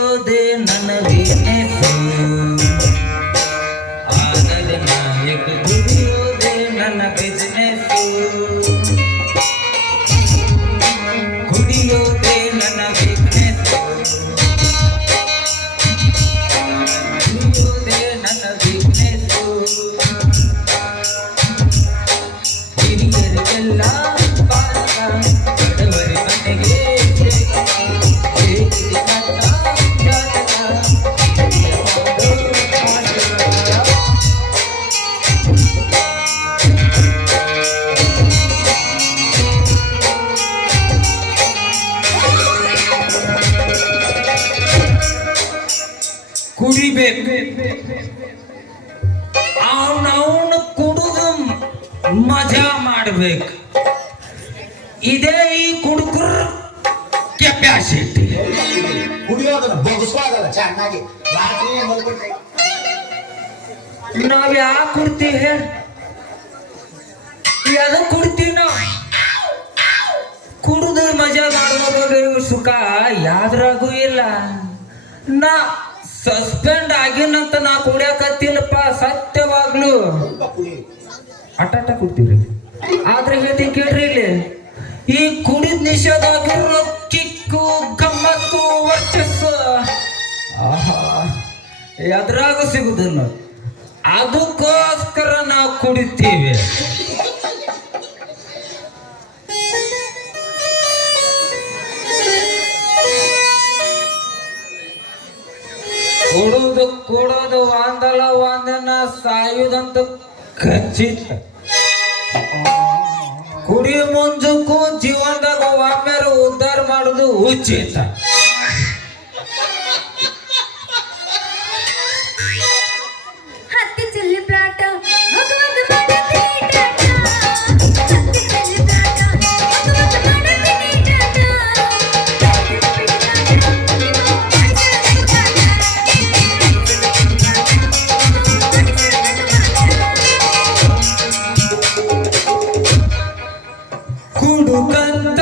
ಕುಡಿಯೋದೇ ನನ್ನ ವೀಕ್ನೆಸ್ಸು ಆಗದೆ ನಾಯಕ ಕುಡಿಯೋದೇ ನನ್ನ ಬಿಸ್ನೆಸ್ಸು ಕುಡಿಯೋದೇ ನನ್ನ ವೀಕ್ನೆಸ್ಸು ಕುಡಿಯೋದೇ ನನ್ನ ವೀಕ್ನೆಸ್ಸು ಹಿರಿಯರಿಗೆಲ್ಲ ಬಡವರಿ ಮನೆಗೆ ಕುಡಿಬೇಕು ಅವನವನು ಕುಡಿದು ಮಜಾ ಮಾಡಬೇಕು ಇದೇ ಈ ಕುಡುಕರ ಕೆಪಾಸಿಟಿ ಕುಡಿಯೋದನ್ನ ಬಗ್ಸ್ವಾಗಲ್ಲ ಚೆನ್ನಾಗಿ ರಾತ್ರಿ ಮಲ್ಬಿಟ್ರೆ ನಾವ್ ಯಾಕೆ ಕುಡ್ತೀವಿ ಹೇಳ ಯಾವ್ದು ಕುಡ್ತೀವಿ ನಾವು ಕುಡಿದು ಮಜಾ ಮಾಡುವಾಗ ಸುಖ ಯಾವ್ದ್ರಾಗೂ ಇಲ್ಲ ನಾ ಸಸ್ಪೆಂಡ್ ಆಗಿನಂತ ನಾ ಕುಡಿಯಾಕತ್ತಿಲ್ಲಪ್ಪ ಸತ್ಯವಾಗ್ಲು ಅಟ್ಟ ಕುಡ್ತೀವ್ರಿ ಆದ್ರೆ ಹೇಳ್ತೀನಿ ಕೇಳ್ರಿ ಇಲ್ಲಿ ಈ ಕುಡಿದ ನಿಷೇಧ ಆಗಿರೋ ಕಿಕ್ಕು ಗಮ್ಮತ್ತು ವರ್ಚಸ್ಸು ಆಹಾ ಎದ್ರಾಗ ಸಿಗುದಿಲ್ಲ ಅದಕ್ಕೋಸ್ಕರ ನಾವು ಕುಡಿತೀವಿ ಕೊಡೋದು ಒಂದಲ್ಲ ಒಂದನ್ನ ಸಾಯುದಂತ ಖಚಿತ ಕುಡಿ ಮುಂಜಕ್ಕೂ ಜೀವನದಾಗ ಒಮ್ಮೆ ಉದ್ಧಾರ ಮಾಡುದು ಉಚಿತ ಕುಡುಕಂತ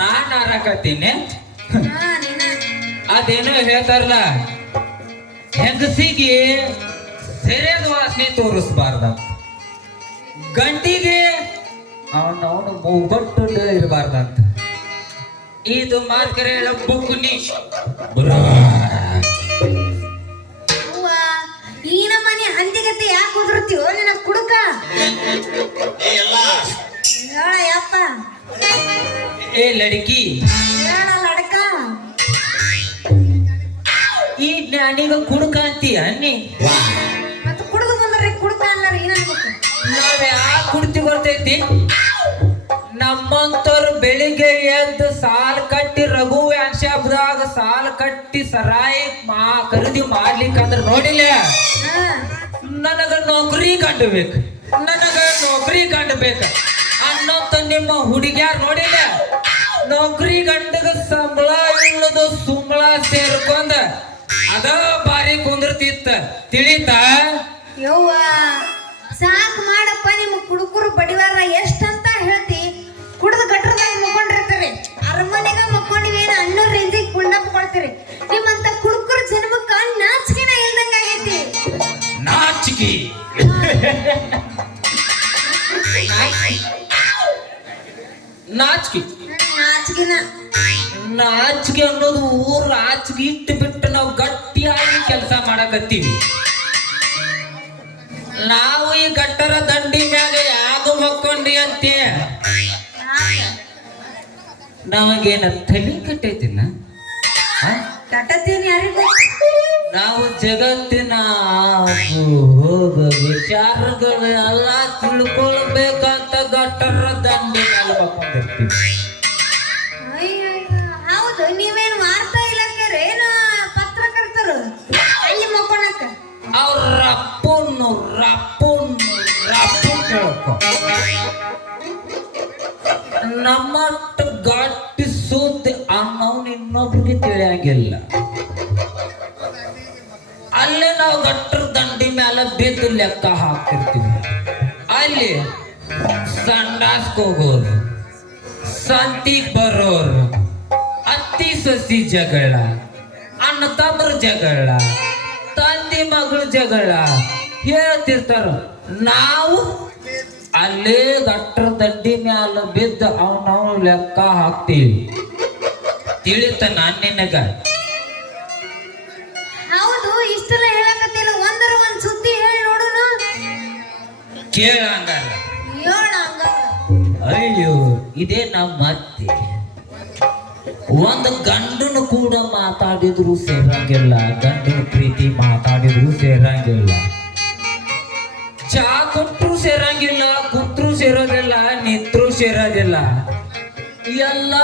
ನಾನ್ ಆರಾಕತ್ತೀನಿ ಅದೇನೋ ಹೇಳ್ತಾರಲ್ಲ ಹೆಂಗಸಿಗೆ ಸೆರೆದ ವಾಸನೆ ತೋರಿಸ್ಬಾರ್ದ ಗಂಟಿಗೆ ಅವನವನು ಮೂಗಟ್ಟು ಇರಬಾರ್ದಂತ ಇದು ಮಾತ್ಕರೆ ಹೇಳ ಬುಕ್ನಿ ಈ ನಮ್ಮನೆ ಹಂದಿಗತ್ತೆ ಯಾಕೆ ಉದುರ್ತೀವೋ ನಿನ್ನ ಕುಡುಕ ಹೇಳಪ್ಪ ಏ ಲಡ್ಕಿ ಹೇಳ ಲಡ್ಕ ಈ ಜ್ಞಾನಿಗ ಕುಡುಕ ಅಂತೀಯ ಅನ್ನಿ ಮತ್ತೆ ಕುಡುದು ಬಂದ್ರಿ ಕುಡುಕ ಅನ್ನಾರ ಏನನ್ಬೇಕು ನಾವ್ ಯಾಕೆ ಕುಡ್ತಿ ಬರ್ತೈತಿ ನಮ್ಮಂತವ್ರು ಬೆಳಿಗ್ಗೆ ಎದ್ದು ಸಾಲ್ ಕಟ್ಟಿ ರಘು ಶಾಪ್ದಾಗ ಸಾಲ್ ಕಟ್ಟಿ ಸರಾಯಿ ಖರೀದಿ ಮಾಡ್ಲಿಕ್ಕಂದ್ರ ನೋಡಿಲ್ಲ ನನಗ ನೌಕರಿ ಕಂಡಬೇಕು ಅನ್ನೋಂತ ನಿಮ್ಮ ಹುಡುಗ್ಯಾರ ನೋಡಿಲ್ಲ ನೌಕರಿ ಗಂಡಗ ಸಂಬಳ ಇಲ್ಲದು ಸುಂಬಳ ಸೇರ್ಕೊಂಡ ಅದ ಬಾರಿ ಕುಂದಿರ್ತಿತ್ತ ತಿಳಿತಾ ಯವ್ವ ಸಾಕ್ ಮಾಡಪ್ಪ ನಿಮ್ಮ ಕುಡುಕರು ಬಡಿವಾರ ಎಷ್ಟಂತ ಹೇಳ್ತಿ ಕುಡ್ದು ಗಟ್ರದಾಗ ಮಕ್ಕೊಂಡಿರ್ತೀರಿ ಅರಮನೆಗ ಮಕ್ಕೊಂಡಿವೇನ ಅನ್ನೋ ರೇಂಜಿಗೆ ಕುಂಡಪ್ಪ ಕೊಡ್ತೀರಿ ನಿಮ್ಮಂತ ಕುಡುಕರು ಜನ್ಮಕ್ಕ ನಾಚಿಕೆನ ಇಲ್ದಂಗ ಆಗೈತಿ ನಾಚಿಕೆ ನಾಚಿಕೆ ಅನ್ನೋದು ಊರ್ ಆಚಿಗೆ ಇಟ್ಟು ಬಿಟ್ಟು ನಾವು ಗಟ್ಟಿಯಾಗಿ ಕೆಲಸ ಮಾಡಕತ್ತೀವಿ ನಾವು ಈ ಗಟ್ಟರ ದಂಡಿ ಮ್ಯಾಗ ಯಾಗ ಮಕ್ಕೊಂಡಿ ಅಂತೆ ನಮಗೇನ ತಲೆ ಕಟ್ಟೈತಿಲ್ಲ ಕಟ್ಟತೀನಿ ಯಾರಿಗೂ ನಾವು ಜಗತ್ತಿನ ಹೋಗ ವಿಚಾರಗಳೆಲ್ಲ ತಿಳ್ಕೊಳ್ಬೇಕಂತ ಗಟ್ಟರ ದಂಡಿ ಮೇಲೆ ಮಕ್ಕೊಂಡಿರ್ತೀವಿ. ಹೌದು, ನೀವೇನು ವಾರ್ತಾ ಇಲಾಖೆರು ಏನು ಪತ್ರಕರ್ತರು ಅಲ್ಲಿ ಮಕ್ಕೊಳಕ ಅವ್ರ ರಪ್ಪನ್ನು ಕೇಳ್ಕೊ. ನಮ್ಮಟ್ಟ ಗಟ್ಟಿ ಸುದ್ದಿ ಅನ್ನೋನ್ ಇನ್ನೊಬ್ರಿಗೆ ತಿಳಿಯಂಗಿಲ್ಲ. ಅಲ್ಲೇ ನಾವು ಗಟ್ಟರ ದಂಡಿ ಮೇಲೆ ಬಿದ್ದು ಲೆಕ್ಕ ಹಾಕ್ತಿರ್ತೀವಿ. ಅಲ್ಲಿ ಸಂಡಾಸ್ಕ್ ಹೋಗೋರು, ಸಂತಿಗ್ ಬರೋರು, ಅತ್ತಿ ಸಸಿ ಜಗಳ, ಅಣ್ಣ ತಮ್ಮರ ಜಗಳ, ತಂದೆ ಮಗಳ ಜಗಳ ಹೇಳ್ತಿರ್ತಾರ. ನಾವು ಅಲ್ಲೇ ಗಟ್ಟರ ದಂಡಿ ಮ್ಯಾಲ ಬಿದ್ದು ನಾವು ಲೆಕ್ಕ ಹಾಕ್ತೀವಿ. ತಿಳಿತ ನಾನ್ ನಿನಗ? ಹೌದು, ಇಷ್ಟೆಲ್ಲ ಹೇಳಕತ್ತಿಲ್ಲ. ಒಂದ್ ಸುದ್ದಿ ಹೇಳಿ ನೋಡುನು. ಕೇಳಂಗ ಅಯ್ಯೋ, ಇದೇ ನಮ್ಮ ಅತ್ತಿ. ಒಂದು ಗಂಡನು ಕೂಡ ಮಾತಾಡಿದ್ರು ಸೇರಂಗಿಲ್ಲ, ಗಂಡನ ಪ್ರೀತಿ ಮಾತಾಡಿದ್ರು ಸೇರಂಗಿಲ್ಲ, ಚಾ ಕೊಟ್ರು ಸೇರಂಗಿಲ್ಲ, ಕುತ್ರು ಸೇರೋದಿಲ್ಲ, ನಿತ್ರು ಸೇರೋದಿಲ್ಲ. ಎಲ್ಲ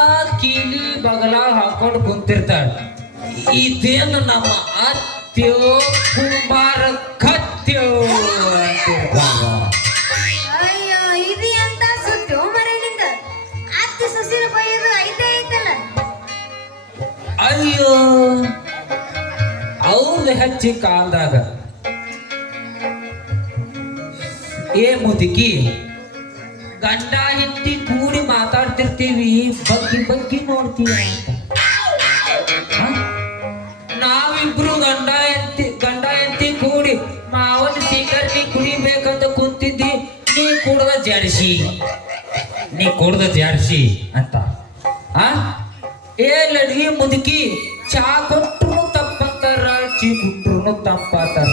ಕೀಲಿ ಬಗಲ ಹಾಕೊಂಡು ಕುಂತಿರ್ತಾಳ. ಇದೇನು ನಮ್ಮ ಅತ್ಯೋ ಕುಂಬಾರ ಕತ್ಯೋ ಅಂತಿರ್ತಾರ. ಅಯ್ಯೋ, ಇದು ಎಂತ ಸುದ್ದಿ ಮರೇನಿಂದ? ಅತ್ತಿ ಸೊಸಿನ ಬೈಯೋದು ಐತೆ ಐತಲ್ಲ. ಅಯ್ಯೋ, ಅವ್ರದ್ದು ಹೆಚ್ಚಿ ಕಾಲದಾಗ ಏ ಮುದುಕಿ, ಗಂಡ ಹೆಂಡತಿ ಕೂಡಿ ಮಾತಾಡ್ತಿರ್ತೀವಿ, ಬಗ್ಗಿ ನೋಡ್ತೀವಿ ಅಂತ. ನಾವಿಬ್ರು ಗಂಡ ಹೆಂಡತಿ ಕೂಡಿ ಮಾವನ ಸಿಗರ್ನಿ ಕುಡಿಬೇಕಂತ ಕುಂತಿದ್ದಿ, ನೀ ಕುಡ್ದ ಜಾಡ್ಸಿ ಅಂತ. ಏ ಲಡ್ಗಿ ಮುದುಕಿ, ಚಾ ಕೊಟ್ರು ತಪ್ಪಂತಾರ, ಚೀ ಕೊಟ್ರು ತಪ್ಪಾತಾರ.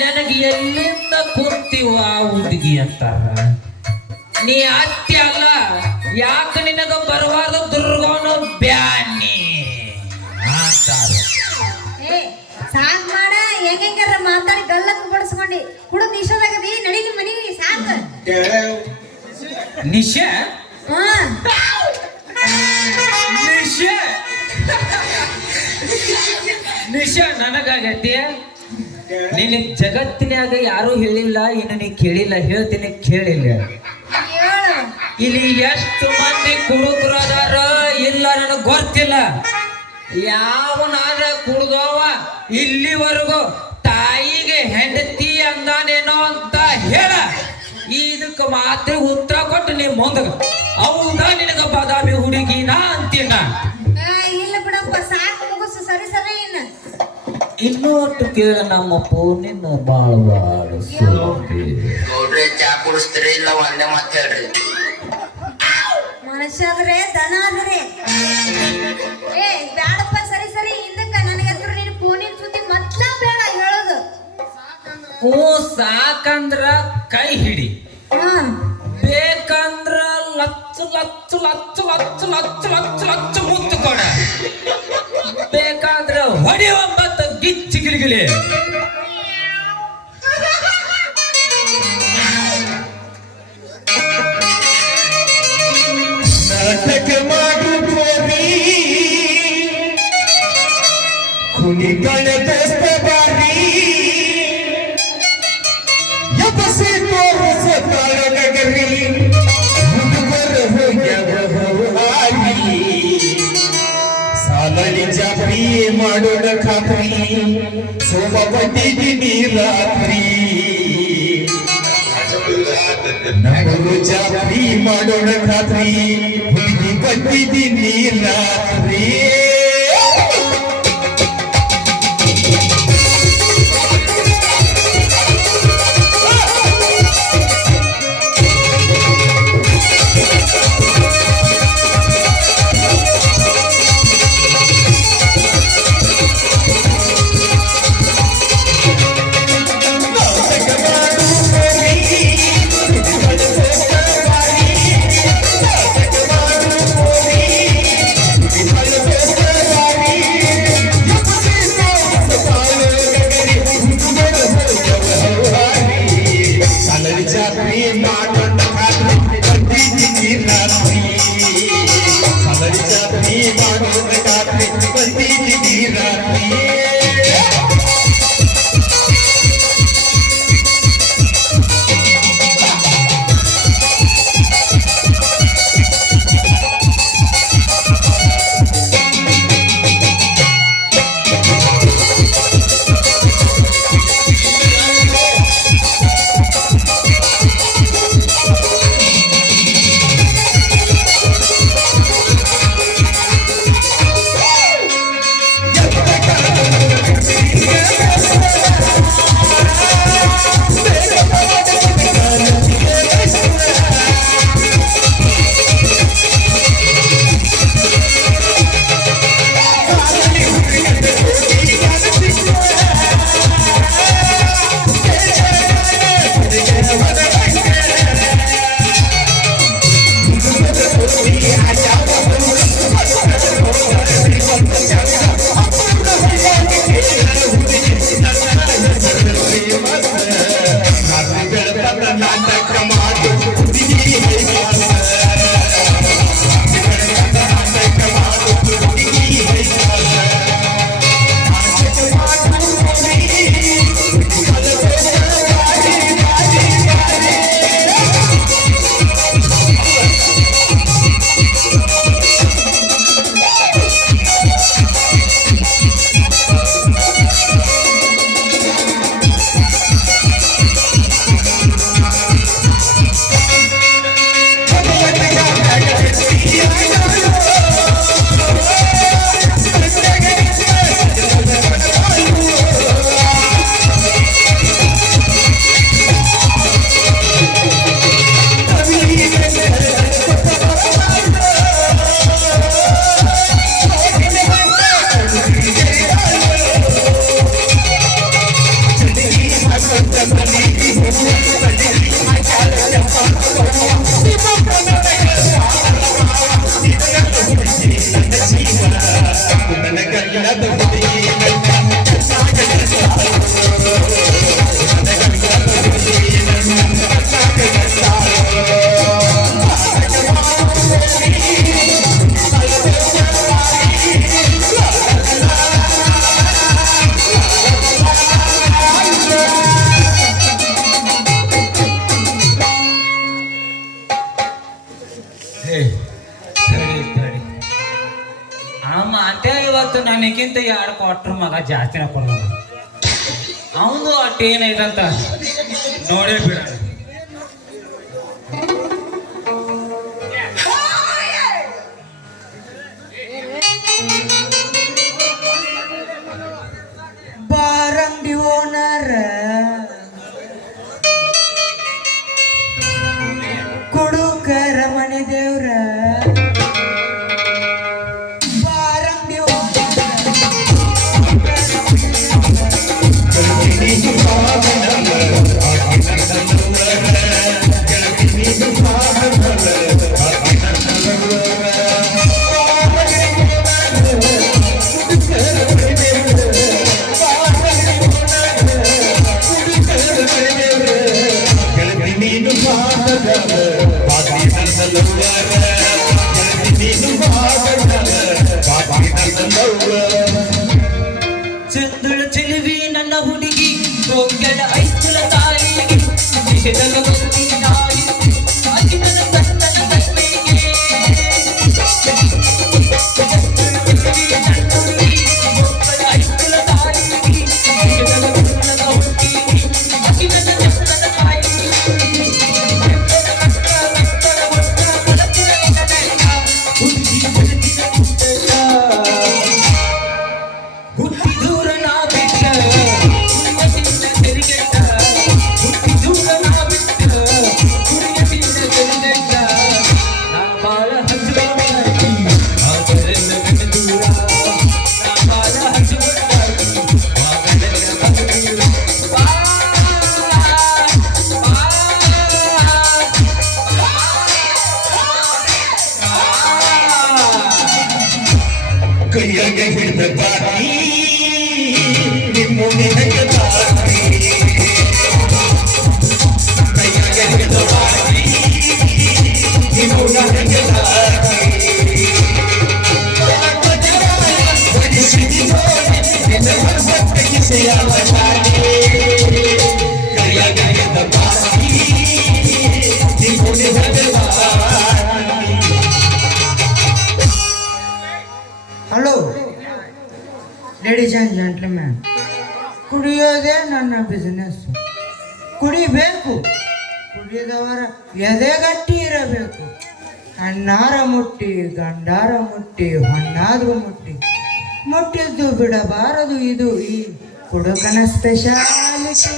ನನಗೆ ಎಲ್ಲಿಂದ ಕುಂತೀವ ಹುಡುಗಿ ಅಂತಾರ. ನೀ ಅತ್ತಿ ಅಲ್ಲ, ಯಾಕ ನಿನಗ ಬರವಾದ ದುರ್ಗೋನು ಬ್ಯಾನಿ ಅಂತಾರ. ಸಾಕ್ ಮಾಡ, ಹೆಂಗಾರ ಮಾತಾಡಿ ಗಲ್ಲಕ್ ಬಡಿಸ್ಕೊಂಡಿ ಕುಡಿದ್ ನಿಷೇಧಾಗದಿ. ನಡಿ ನಿಮ್ಮ ಮನೆಗೆ ಸಾಕ. ನಿಶೆ ನನಗಾಗೈತಿ. ನಿನ್ನ ಜಗತ್ತಿನಾಗ ಯಾರು ಹೇಳಿಲ್ಲ, ಇನ್ನು ನೀ ಕೇಳಿಲ್ಲ. ಹೇಳ್ತೀನಿ, ಕೇಳಿಲ್ಲ. ಇಲ್ಲಿ ಎಷ್ಟು ಮಂದಿ ಕುಡುಕರದಾರ ಇಲ್ಲ ನನಗೆ ಗೊತ್ತಿಲ್ಲ. ಯಾವನಾದ ಕುಡ್ದವ ಇಲ್ಲಿವರೆಗೂ ತಾಯಿಗೆ ಹೆಂಡತಿ ಅಂದಾನೇನೋ ಅಂತ ಹೇಳ. ಇದಕ್ಕೆ ಮಾತ್ರ ಉತ್ತರ ಕೊಟ್ಟು ನೀ ಮುಂದ ಹೌದಾ ನಿನಗ ಬಾದಾಮಿ ಹುಡುಗಿನ ಅಂತೀನ. ಇಲ್ಲ ಬಿಡಪ್ಪ, ಸಾಕು ಮುಗಿಸು. ಸರಿ ಇನ್ನೂ ಒಟ್ಟು ಕೇಳ ನಮ್ಮ ಫೋನಿನ ಬಾಳ ಚಾ ಕುಡಿಸ್ತೀರಿ ಇಲ್ಲ ಒಂದೇ ಮಾತು ಹೇಳ್ರಿ. ಮನುಷ್ಯ ಆದ್ರೆ ದನ ಆದ್ರೆ ಏ ಬ್ಯಾಡಪ್ಪ. ಸರಿ ಹಿಂದಕ್ಕ ನನಗೆ ಹತ್ರ ನೀನು ಫೋನಿನ ಸುದ್ದಿ ಮತ್ಲ ಬೇಡ ಹೇಳೋದು. ಸಾಕಂದ್ರ ಕೈ ಹಿಡಿ, ಬೇಕಂದ್ರ ಲಚ್ಚ ಮುತ್ತು ಕೊಡ, ಬೇಕಾದ್ರ ಹೊಡಿ ಒಂಬತ್ತು ಗಿಚ್ಚಿ ಗಿಲಿಗಿಲಿ. ನಾಟಕ ಮಾಡುತ್ತೀರಿ ಕುಣಿಗಳ ದಸ್ತ ಬಾರಿ ಎಬ್ಬಸಿ ತೋರಿಸ ತಾಳಗರಿ ಹುಡುಗರ ಹೋಗ್ಯಾವ ಹಾರಿ ಸಾಲಲಿ ಜಾತ್ರಿ ಮಾಡೋಣ ಖಾತ್ರಿ ಸೋಮ ಬಡ್ಡಿದ್ದೀನಿ ರಾತ್ರಿ ನಮ್ಮರು ಜಾತ್ರಿ ಮಾಡೋಣ ರಾತ್ರಿ ಹುಡುಗಿ ಬಡ್ಡಿದ್ದೀನಿ ರಾತ್ರಿ. ಜಾತ್ರಿ ಮಾಡೋಣ ಖಾತ್ರಿ ಬಂದಿದ್ದೀನಿ ರಾತ್ರಿ ಕದಳಿ ಜಾತ್ರಿ ಮಾಡೋಣ ಖಾತ್ರಿ ಬಂದಿದ್ದೀನಿ ರಾತ್ರಿ ನನಗಿಂತ 2 ಕ್ವಾರ್ಟರ್ ಮಗ ಜಾಸ್ತಿನ ಕೊಡೋದು ಅವನು ಅಟ್ಟು ಏನೈತಂತ ನೋಡೇ ಬಿಡ ಬಾರಂಗಿ ಓನರ್ ಕುಡುಕರ ಮನೆ ದೇವ್ರ ಚಂದುಳ ಚೆಲುವಿ ನನ್ನ ಹುಡುಗಿ ರೋಗ್ಯದ ಐಸ್ಕುಲ ತಾಯಿಗೆ ವಿಷಯದ ಗೊತ್ತಿ ನಾಯಿ ಅತಿ ನನ್ನ ಕಣ್ಣನ ಕಣ್ಣಿಗೆ ನನ್ನ ಹುಡುಗಿ ರೋಗ್ಯದ ಐಸ್ಕುಲ ತಾಯಿಗೆ ವಿಷಯದ ಗೊತ್ತಿನ ಹುಡುಗಿ ಅತಿ ನನ್ನ ಕಣ್ಣನ ತಾಯಿಗೆ ಕೈಯಾಗೆ ಹಿಡಿದ ಬಾಟಿ ನಿಮ್ಮ ನೆನಕ ಬಾಟಿ ಕೈಯಾಗೆ ಯಾವ ಗಾಡಿ ಕೈಯಾಗ ಹಿಡಿದ ಬಾಕಿ ನೀ ಕುಡಿದ ಹಲೋ ಲೇಡೀಸ್ ಆ್ಯಂಡ್ ಜೆಂಟ್ಲ್ಮ್ಯಾನ್, ಕುಡಿಯೋದೇ ನನ್ನ ಬಿಸ್ನೆಸ್. ಕುಡಿಬೇಕು, ಕುಡಿದವರ ಎದೆಗಟ್ಟಿ ಇರಬೇಕು. ಅಣ್ಣಾರ ಮುಟ್ಟಿ ಗಂಡಾರ ಮುಟ್ಟಿ ಹೊನ್ನಾದ್ರೂ ಮುಟ್ಟಿ ಮುಟ್ಟಿದ್ದು ಬಿಡಬಾರದು. ಇದು ಈ ಕುಡುಕನ ಸ್ಪೆಷಾಲಿಟಿ.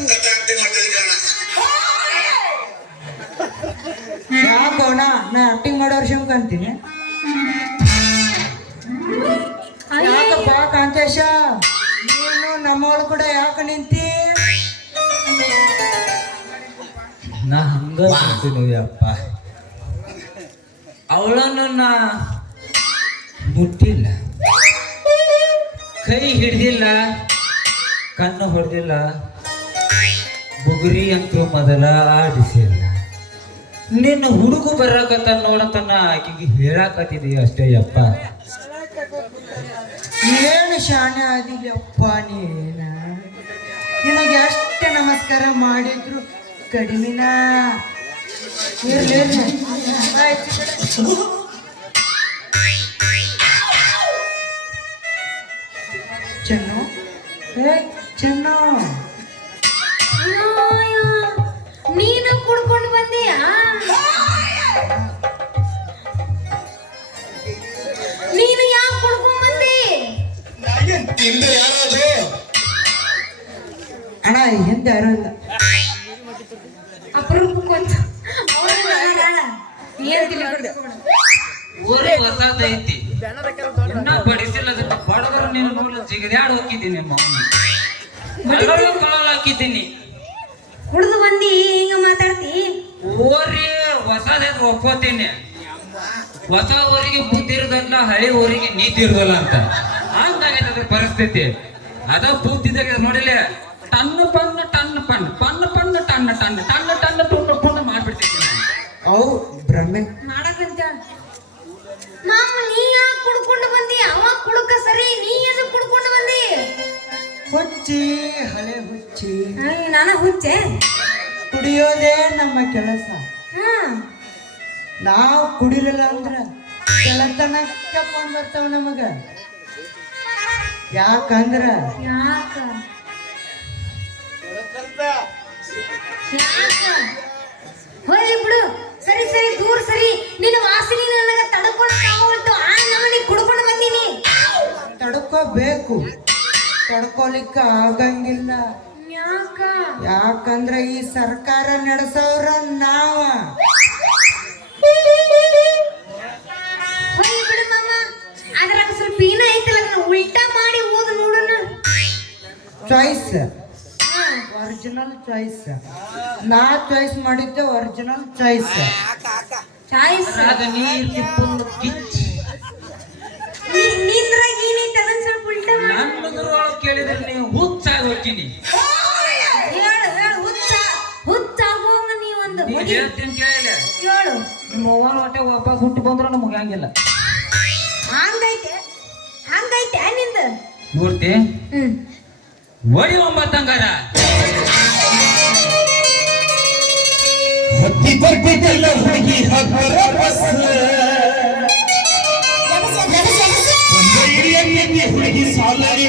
ಯಾಕೋಣ ನಾ ಆಕ್ಟಿಂಗ್ ಮಾಡೋ ವರ್ಷ ಅಂತೀನಿ. ಯಾಕಪ್ಪ ಕಾಂತೇಶ, ನೀನು ನಮ್ಮವಳು ಕೂಡ ಯಾಕೆ ನಿಂತಿ? ನಾ ಹಂಗ ಮಾಡ್ತೀನಿ ಅಪ್ಪ. ಅವಳನ್ನು ನಾ ಮುಟ್ಟಿಲ್ಲ, ಕೈ ಹಿಡ್ದಿಲ್ಲ, ಕಣ್ಣು ಹೊಡೆದಿಲ್ಲ, ಬುಗುರಿ ಅಂತೂ ಮೊದಲ ಆಡಿಸಿಲ್ಲ. ನಿನ್ನ ಹುಡುಗು ಬರಕತ್ತ ನೋಡತನ ಆಕಿಗೆ ಹೇಳಾಕತ್ತಿದೀಯ ಅಷ್ಟೇ ಅಪ್ಪ. ಏನು ಶಾಣೆ ಆದಿಲ್ಲಪ್ಪ ನೀನ. ನಿನಗೆ ಎಷ್ಟು ನಮಸ್ಕಾರ ಮಾಡಿದ್ರು ಕಡಿಮೆನ. ಚೆನ್ನು, ಹೇ ಚೆನ್ನು, ನೀನು ಕುಡ್ಕೊಂಡು ಬಂದೀಯಾ? ನೀನು ಯಾಕೆ ಕುಡ್ಕೊಂಡ್ ಬಂದಿ? ಅಣ್ಣ ಹಿಂದೆ ಯಾರು ಇಲ್ಲ. ಅಪರೂಪಕ್ಕೊಂದು ಊರೇ ಹೊಸದೈತಿ, ಇನ್ನ ಬಡಿಸಿಲ್ಲ. ಬಡವರು ನೀನು ನೋಡ್ಲ ಜಿಗದ್ಯಾಡ್ ಹೋಗಿದ್ದೀನಿ, ಹಾಕಿದ್ದೀನಿ. ಕುಡ್ದು ಬಂದಿ ಹಿಂಗ ಮಾತಾಡ್ತಿ? ಊರಿ ಹೊಸದೈತಿ ಒಪ್ಕೋತೀನಿ. ಹೊಸ ಊರಿಗೆ ಬುದ್ಧಿ ಇರೋದಲ್ಲ, ಹಳಿ ಊರಿಗೆ ನೀತಿ ಇರೋದಲ್ಲ ಅಂತ ಹಂಗಾಗೈತೆ ಪರಿಸ್ಥಿತಿ. ಅದ ಬುದ್ಧಿದಾಗ ನೋಡಿಲ್ಲ, ಟನ್ನ ಪನ್ನ ಟನ್ನ ಪಣ್ಣ ಪನ್ನ ಪನ್ನ ಟನ್ನ ಟನ್ನ ಟನ್ನ ಟನ್ನ ಟುಣ್ಣ ಪುಣ್ಣ ಮಾಡ್ಬಿಡ್ತಿದ್ದೀನಿ. ಅವು ಭ್ರಮೆ ಮಾಡಕಂತ ಮಾಮ, ನೀ ಯಾಕೆ ಕುಡ್ಕೊಂಡು ಬಂದಿ? ಅವ ಕುಡುಕ ಸರಿ, ನೀ ಎದಕ್ ಕುಡ್ಕೊಂಡು ಬಂದಿ? ಹುಚ್ಚಿ, ಹಳೆ ಹುಚ್ಚಿ. ನಾನ ಹುಚ್ಚೆ? ಕುಡಿಯೋದೇ ನಮ್ಮ ಕೆಲಸ. ಹ್ಮ್, ನಾವು ಕುಡಿಲಿಲ್ಲ ಅಂದ್ರ ಗೆಳತನ ಕಪ್ಕೊಂಡ್ ಬರ್ತಾವ ನಮಗ. ಯಾಕಂದ್ರ ಯಾಕ ಹೋಗಿ ಬಿಡು. ಸರಿ ಸರಿ, ದೂರ ಸರಿ. ನಿನ್ನ ವಾಸನೆ ನನಗ ತಡ್ಕೊಂಡು ಆ ನಮ್ಮನಿ ಕುಡ್ಕೊಂಡು ಬಂದೀನಿ. ತಡ್ಕೋಬೇಕು, ತಡ್ಕೊಲಿಕ್ಕ ಆಗಂಗಿಲ್ಲ. ಯಾಕ? ಯಾಕಂದ್ರ ಈ ಸರ್ಕಾರ ನಡೆಸೋರ ನಾವ. ಹೋಗಿ ಬಿಡು ಮಾಮ. ಅದ್ರಾಗ ಸ್ವಲ್ಪ ಏನ ಐತಲ್ಲ, ಅದನ್ನ ಉಲ್ಟಾ ಮಾಡಿ ಓದು ನೋಡೋಣ. Choice, original choice. ನಾ ಚಾಯ್ಸ್ ಮಾಡಿದ್ದೆ ಒರಿಜಿನಲ್ ಚಾಯ್ಸ್. ಚಾಯ್ಸ್ ಅದ್ರಾಗ ನೀರು ಫುಲ್ ಕಿಚ್. ನಿಂದ್ರಾಗ ಏನೈತೆ ಅದನ್ನ ಸ್ವಲ್ಪ ಉಲ್ಟಾ ಮಾಡಿ ನನ್ನದ್ರೊಳಗೆ ಕೇಳಿದ್ರೆ ನೀವು ಹುಚ್ಚಾಗಿ ಹೋಗ್ತೀನಿ. ಹೇಳು ಹೇಳು. ಹುಚ್ಚಾಗುವಂಗ ನೀವೊಂದು ನೀವ್ ಹೇಳ್ತೀನಿ ಕೇಳಿಲ್ಲ. ಹೇಳು. ನಿಮ್ಮ ಅವ್ವನ ಹೊಟ್ಟೆ ಒಬ್ಬ ಹುಟ್ಟಿ ಬಂದ್ರೆ ನಮಗೆ ಹಂಗಿಲ್ಲ. ಹಂಗೈತೆ ನಿಂದ ಮೂರ್ತಿ ಒಡಿ ಒಂಬತ್ತಂಗಾರ ಹತ್ತಿ ಬರ್ತಿದ್ದಲ್ಲ ಹುಡುಗಿ ಹಬ್ಬರ ಬಸ್ ಒಂದು ಹಿರಿಯ ಹುಡುಗಿ ಸಾಲರಿ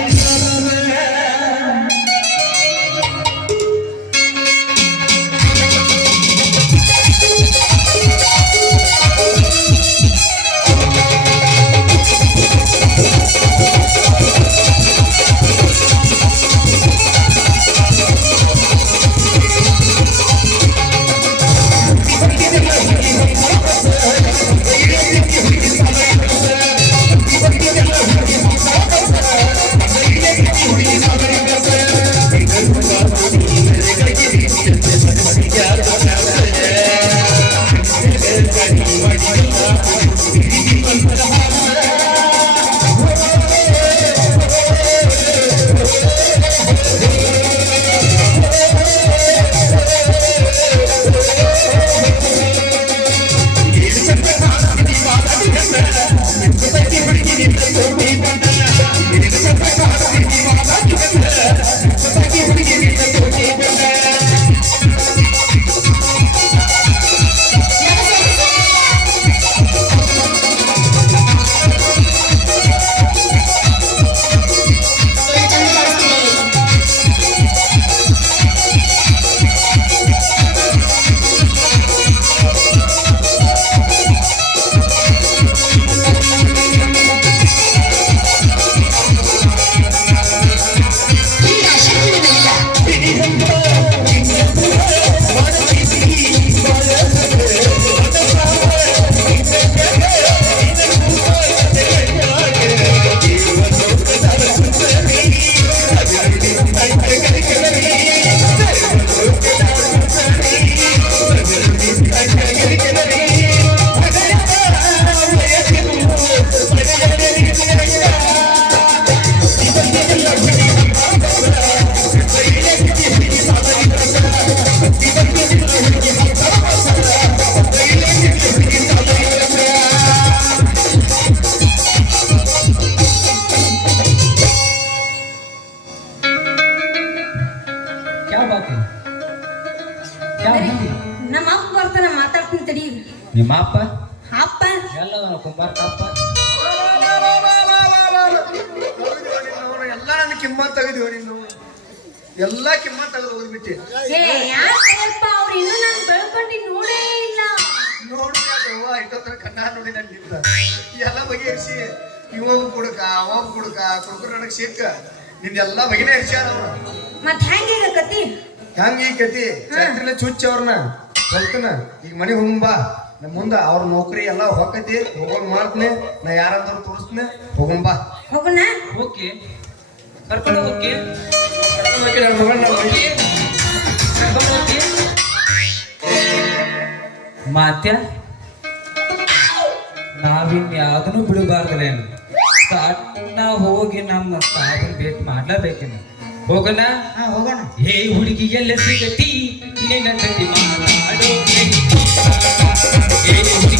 ನಿಮ್ಮ ಅಪ್ಪ ಅಪ್ಪ ಎಲ್ಲ ಕುಂಬಾರ ಅಪ್ಪ ಎಲ್ಲ ನನ್ನ ಕಿಮ್ಮತ್ ತೆಗೆದಿವ ನೀನು ಎಲ್ಲ ಕಿಮ್ಮತ್ ತೆಗೆದು ಹೋಗ್ಬಿಟ್ಟೆ ಏ ಯಾಕಪ್ಪ ಅವ್ರು ಇನ್ನೂ ನಾನು ಬೆಳ್ಕೊಂಡು ನೋಡೇ ಇಲ್ಲ. ನೋಡಿ ಇಟ್ಟೊತ್ತರ ಕಣ್ಣ ನೋಡಿ ನನ್ನಿಂದ ಎಲ್ಲ ಬಗೆಹರಿಸಿ ಇವಾಗ ಕುಡಕ ಅವಾಗ ಕುಡಕ ಕುಡುಕರು ನನಗೆ ಸಿಕ್ಕ ನಿಂದೆಲ್ಲ ಬಗೆನೇ ಹರಿಸ್ಯಾರ ಅವ್ರು ಮತ್ ಹೆಂಗೀಗ ಕತಿ? ಹೆಂಗ ಈ ಕತಿ ಚಾಕ್ರಿನ ಚುಚ್ಚ ಅವ್ರನ್ನ ಹೊಲ್ತನ ಈಗ ಮನೆ ಹೋಗಂಬಾ ನಮ್ಮ ಮುಂದ ಅವ್ರ ನೌಕರಿ ಎಲ್ಲ ಹೊಕ್ಕತಿ ಹೋಗಂಗ್ ಮಾಡ್ತೀನಿ ನಾ ಯಾರಂದ್ರು ತೋರಿಸ್ತೀನಿ ಹೋಗಂಬಾ ಹೋಗೋಣ. ಓಕೆ ಕರ್ಕೊಂಡು ಹೋಗಿ ನನ್ನ ಮಗನ ಕರ್ಕೊಂಡು ಹೋಗಿ ಮಾತ್ಯ ನಾವಿನ್ ಯಾವ್ದನ್ನು ಬಿಡಬಾರ್ದ್ರೇನು ಸಾಟ್ನ ಹೋಗಿ ನಮ್ಮ ಸಾಧನ ಭೇಟಿ ಮಾಡ್ಲೇಬೇಕಿನ್ನ ಹೋಗೋಣ. ಹಾ ಹೋಗೋಣ. ಹೇ ಹುಡುಗಿ ಎಲ್ಲ ಸಿಗತಿ ನಿನ್ನ ಜೊತೆ ಮಾತಾಡೋ ಹೇ ಹುಡುಗಿ